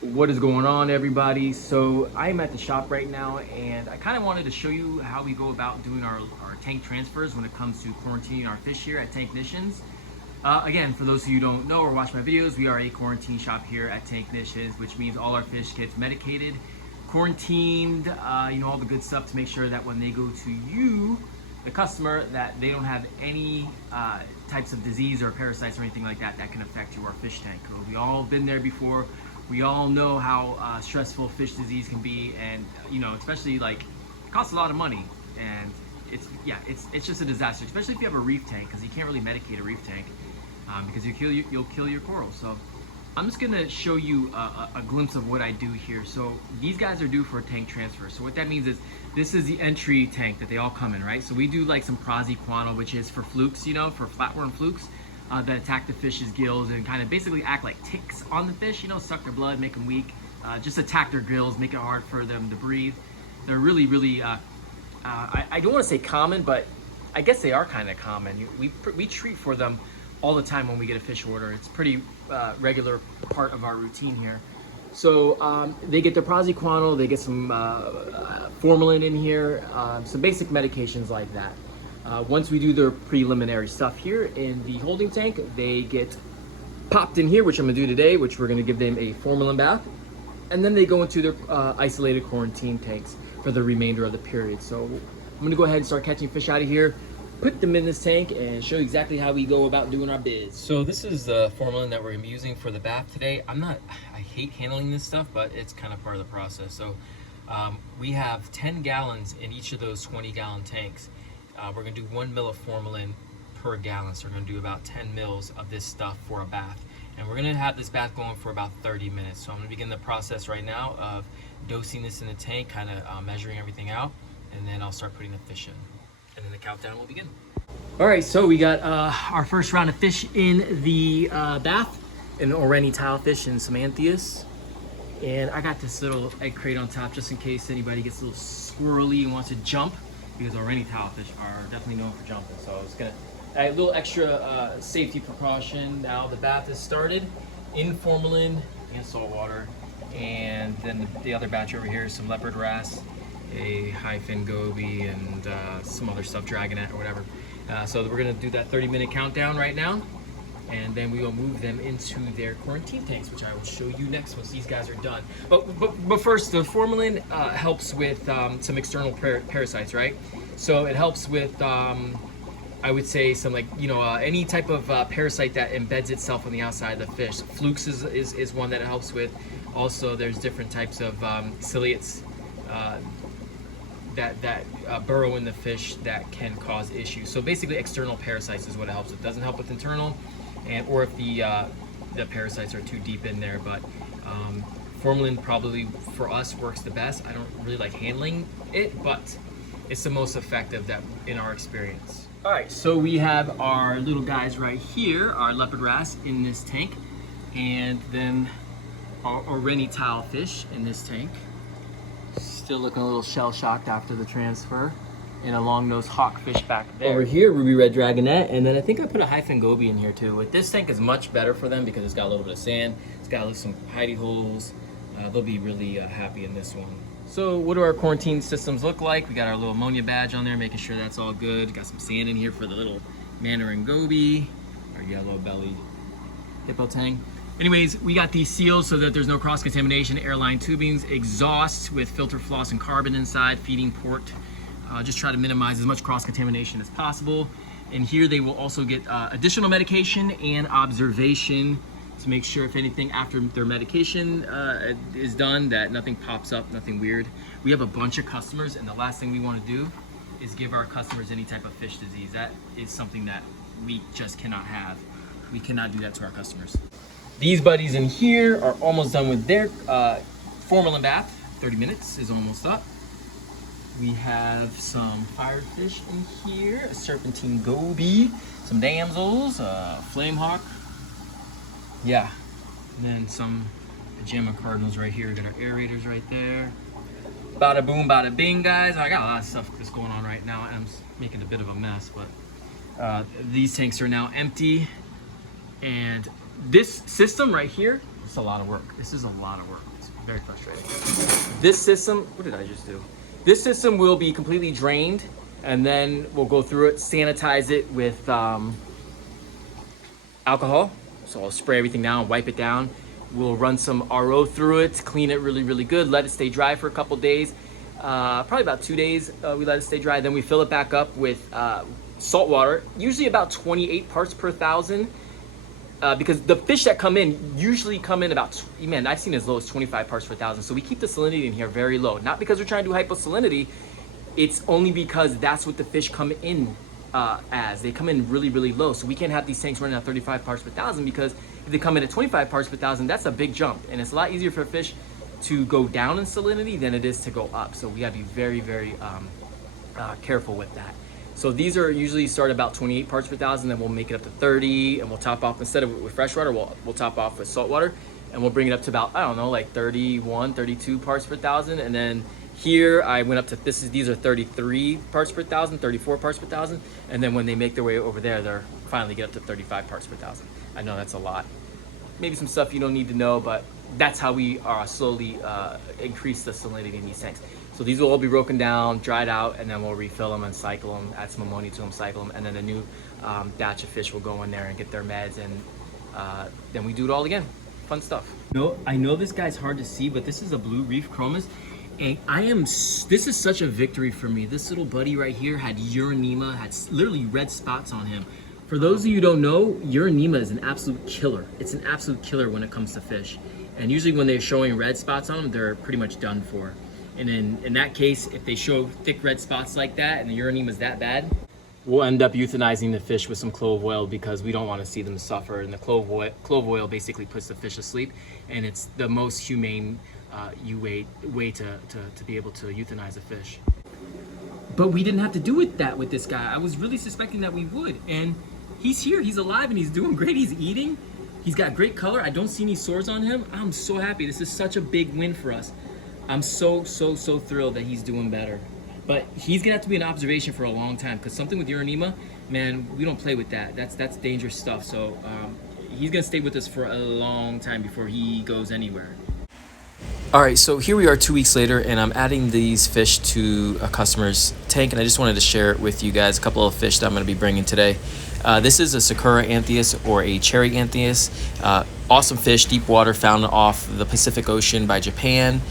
What is going on, everybody? So I'm at the shop right now, and I kind of wanted to show you how we go about doing our tank transfers when it comes to quarantining our fish here at Tanknicians. Again, for those of you who don't know or watch my videos, we are a quarantine shop here at Tanknicians, which means all our fish gets medicated, quarantined, all the good stuff to make sure that when they go to you, the customer, that they don't have any types of disease or parasites or anything like that that can affect your fish tank. We all been there before. We all know how stressful fish disease can be, and especially like it costs a lot of money, and it's just a disaster, especially if you have a reef tank, because you can't really medicate a reef tank because you'll kill your corals. So I'm just gonna show you a glimpse of what I do here. So these guys are due for a tank transfer. So what that means is this is the entry tank that they all come in, right? So we do like some praziquantel, which is for flukes, for flatworm flukes. That attack the fish's gills and kind of basically act like ticks on the fish, suck their blood, make them weak, just attack their gills, make it hard for them to breathe. They're really, really, I don't want to say common, but I guess they are kind of common. We treat for them all the time when we get a fish order. It's pretty regular part of our routine here. So they get their praziquantel, they get some formalin in here, some basic medications like that. Once we do their preliminary stuff here in the holding tank, they get popped in here, which I'm gonna do today, which we're gonna give them a formalin bath. And then they go into their isolated quarantine tanks for the remainder of the period. So I'm gonna go ahead and start catching fish out of here, put them in this tank, and show you exactly how we go about doing our biz. So this is the formalin that we're gonna be using for the bath today. I hate handling this stuff, but it's kind of part of the process. So we have 10 gallons in each of those 20-gallon tanks. We're gonna do 1 ml of formalin per gallon. So we're gonna do about 10 mils of this stuff for a bath. And we're gonna have this bath going for about 30 minutes. So I'm gonna begin the process right now of dosing this in the tank, kind of measuring everything out, and then I'll start putting the fish in. And then the countdown will begin. All right, so we got our first round of fish in the bath, an Oreni tilefish and some Anthias. And I got this little egg crate on top just in case anybody gets a little swirly and wants to jump, because Oreni tilefish are definitely known for jumping. So I was gonna add a little extra safety precaution. Now the bath is started in formalin and salt water. And then the other batch over here is some leopard wrasse, a hyphen goby, and some other stuff, dragonette or whatever. So we're gonna do that 30-minute countdown right now, and then we will move them into their quarantine tanks, which I will show you next once these guys are done. But first, the formalin helps with some external parasites, right? So it helps with, I would say, some any type of parasite that embeds itself on the outside of the fish. Flukes is one that it helps with. Also, there's different types of ciliates that burrow in the fish that can cause issues. So basically, external parasites is what it helps with. It doesn't help with internal, or if the parasites are too deep in there. But formalin probably for us works the best. I don't really like handling it, but it's the most effective that in our experience. All right, so we have our little guys right here, our leopard wrasse in this tank, and then our Oreni tilefish in this tank. Still looking a little shell-shocked after the transfer. And a long-nosed hawkfish back there. Over here, ruby red dragonette, and then I think I put a hyphen goby in here too. With this tank is much better for them because it's got a little bit of sand. It's got some hidey holes. They'll be really happy in this one. So what do our quarantine systems look like? We got our little ammonia badge on there, making sure that's all good. Got some sand in here for the little mandarin goby, our yellow-bellied hippo tang. Anyways, we got these seals so that there's no cross-contamination, airline tubings, exhaust with filter floss and carbon inside, feeding port. Just try to minimize as much cross-contamination as possible. And here they will also get additional medication and observation to make sure if anything after their medication is done that nothing pops up, nothing weird. We have a bunch of customers, and the last thing we want to do is give our customers any type of fish disease. That is something that we just cannot have. We cannot do that to our customers. These buddies in here are almost done with their formalin bath. 30 minutes is almost up. We have some fired fish in here, a serpentine goby, some damsels, flame hawk. Yeah, and then some pajama cardinals right here. We got our aerators right there. Bada boom, bada bing, guys. I got a lot of stuff that's going on right now, and I'm making a bit of a mess, but these tanks are now empty. And this system right here It's a lot of work. This is a lot of work. It's very frustrating. This system, what did I just do? This system will be completely drained, and then we'll go through it, sanitize it with alcohol. So I'll spray everything down, wipe it down. We'll run some RO through it, clean it really, really good, let it stay dry for a couple days. Probably about 2 days, we let it stay dry. Then we fill it back up with salt water, usually about 28 parts per thousand. Because the fish that come in usually come in about, man, I've seen as low as 25 parts per thousand. So we keep the salinity in here very low. Not because we're trying to do hyposalinity, it's only because that's what the fish come in as. They come in really, really low. So we can't have these tanks running at 35 parts per thousand, because if they come in at 25 parts per thousand, that's a big jump. And it's a lot easier for a fish to go down in salinity than it is to go up. So we gotta be very, very careful with that. So these are usually start about 28 parts per thousand, then we'll make it up to 30, and we'll top off, instead of with fresh water, we'll top off with salt water, and we'll bring it up to about, I don't know, like 31, 32 parts per thousand. And then here I went up to, these are 33 parts per thousand, 34 parts per thousand. And then when they make their way over there, they're finally get up to 35 parts per thousand. I know that's a lot. Maybe some stuff you don't need to know, but that's how we slowly increase the salinity in these tanks. So these will all be broken down, dried out, and then we'll refill them and cycle them, add some ammonia to them, cycle them, and then a new batch of fish will go in there and get their meds, and then we do it all again. Fun stuff. No, I know this guy's hard to see, but this is a blue reef chromis, and this is such a victory for me. This little buddy right here had uranema, had literally red spots on him. For those of you who don't know, uranema is an absolute killer. It's an absolute killer when it comes to fish. And usually when they're showing red spots on them, they're pretty much done for. And in that case, if they show thick red spots like that and the uranema is that bad, we'll end up euthanizing the fish with some clove oil, because we don't want to see them suffer. And the clove oil basically puts the fish to sleep, and it's the most humane way to be able to euthanize a fish. But we didn't have to do that with this guy. I was really suspecting that we would, and he's here, he's alive, and he's doing great. He's eating, he's got great color. I don't see any sores on him. I'm so happy. This is such a big win for us. I'm so thrilled that he's doing better. But he's gonna have to be an observation for a long time, because something with uranema, man, we don't play with that. That's dangerous stuff. So he's gonna stay with us for a long time before he goes anywhere. All right, so here we are 2 weeks later, and I'm adding these fish to a customer's tank, and I just wanted to share it with you guys, a couple of fish that I'm gonna be bringing today. This is a Sakura anthias, or a cherry anthias. Awesome fish, deep water, found off the Pacific Ocean by Japan.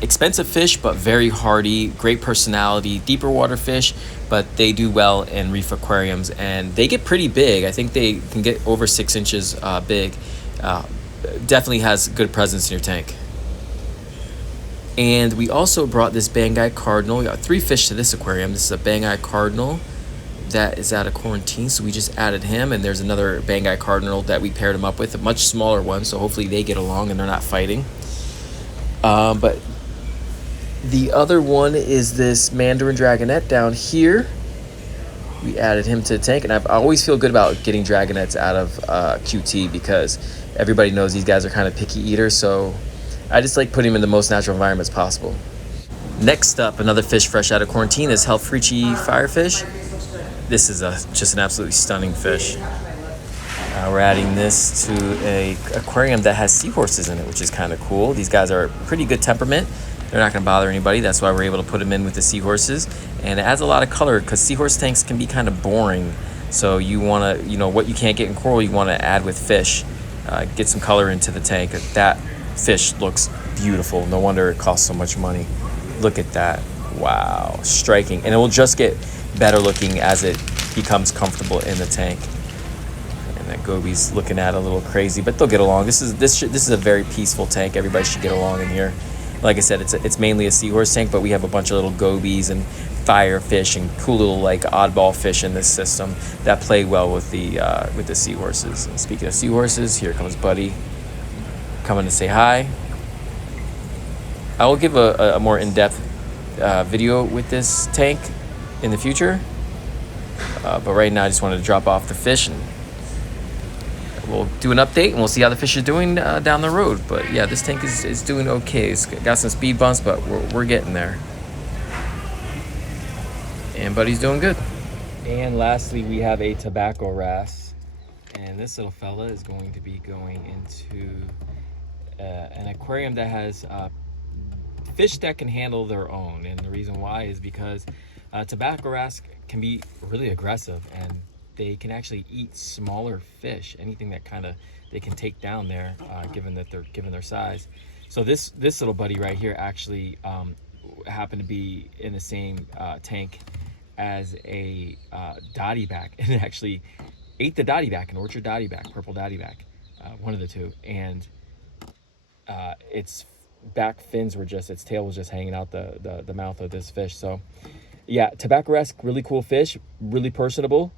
Expensive fish, but very hardy, great personality, deeper water fish, but they do well in reef aquariums, and they get pretty big. I think they can get over 6 inches big. Definitely has good presence in your tank. And we also brought this Banggai cardinal. We got 3 fish to this aquarium. This is a Banggai cardinal that is out of quarantine, so we just added him, and there's another Banggai cardinal that we paired him up with, a much smaller one, so hopefully they get along and they're not fighting. But the other one is this Mandarin Dragonet down here. We added him to the tank, and I always feel good about getting Dragonets out of QT, because everybody knows these guys are kind of picky eaters, so I just like putting them in the most natural environments possible. Next up, another fish fresh out of quarantine is Helfrichi Firefish. This is just an absolutely stunning fish. We're adding this to a aquarium that has seahorses in it, which is kind of cool. These guys are pretty good temperament. They're not going to bother anybody. That's why we're able to put them in with the seahorses. And it adds a lot of color, because seahorse tanks can be kind of boring. So you want to, what you can't get in coral, you want to add with fish. Get some color into the tank. That fish looks beautiful. No wonder it costs so much money. Look at that. Wow. Striking. And it will just get better looking as it becomes comfortable in the tank. And that goby's looking at it a little crazy, but they'll get along. This is a very peaceful tank. Everybody should get along in here. Like I said, it's mainly a seahorse tank, but we have a bunch of little gobies and firefish and cool little like oddball fish in this system that play well with the seahorses. And speaking of seahorses, here comes Buddy coming to say hi. I will give a more in-depth video with this tank in the future, but right now I just wanted to drop off the fish, and we'll do an update, and we'll see how the fish are doing down the road. But yeah, this tank is doing okay. It's got some speed bumps, but we're getting there. And Buddy's doing good. And lastly, we have a tobacco wrasse, and this little fella is going to be going into an aquarium that has fish that can handle their own. And the reason why is because tobacco wrasse can be really aggressive, and they can actually eat smaller fish, anything that kind of they can take down there, given their size. So this little buddy right here actually happened to be in the same tank as a dotty back, and it actually ate the dotty back, an orchard dotty back, purple dotty back, one of the two, and its back fins were just, its tail was just hanging out the mouth of this fish. So yeah, tobacco wrasse, really cool fish, really personable,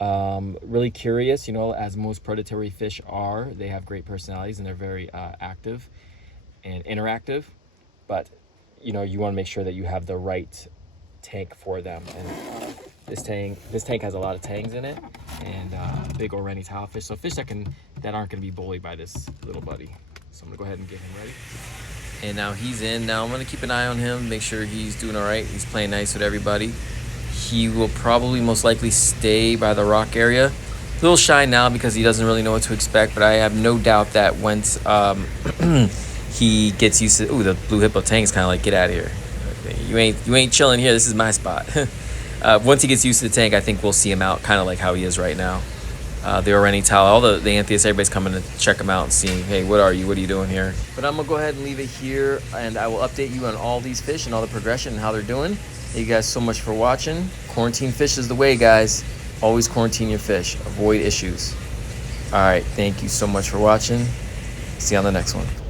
really curious, you know, as most predatory fish are. They have great personalities and they're very active and interactive, but you know, you want to make sure that you have the right tank for them. And this tank has a lot of tangs in it, and big Orani tilefish, so fish that aren't going to be bullied by this little buddy. So I'm gonna go ahead and get him ready. And now he's in. Now I'm gonna keep an eye on him, make sure he's doing all right. He's playing nice with everybody. He will probably most likely stay by the rock area. A little shy now because he doesn't really know what to expect, but I have no doubt that once he gets used to, ooh, the blue hippo tank is kind of like, get out of here. You ain't chilling here. This is my spot. Once he gets used to the tank, I think we'll see him out kind of like how he is right now. The Orani tile, all the Anthias, everybody's coming to check them out and seeing, hey, what are you doing here? But I'm gonna go ahead and leave it here, and I will update you on all these fish and all the progression and how they're doing. Thank you guys so much for watching. Quarantine fish is the way, guys. Always quarantine your fish, avoid issues. All right, thank you so much for watching. See you on the next one.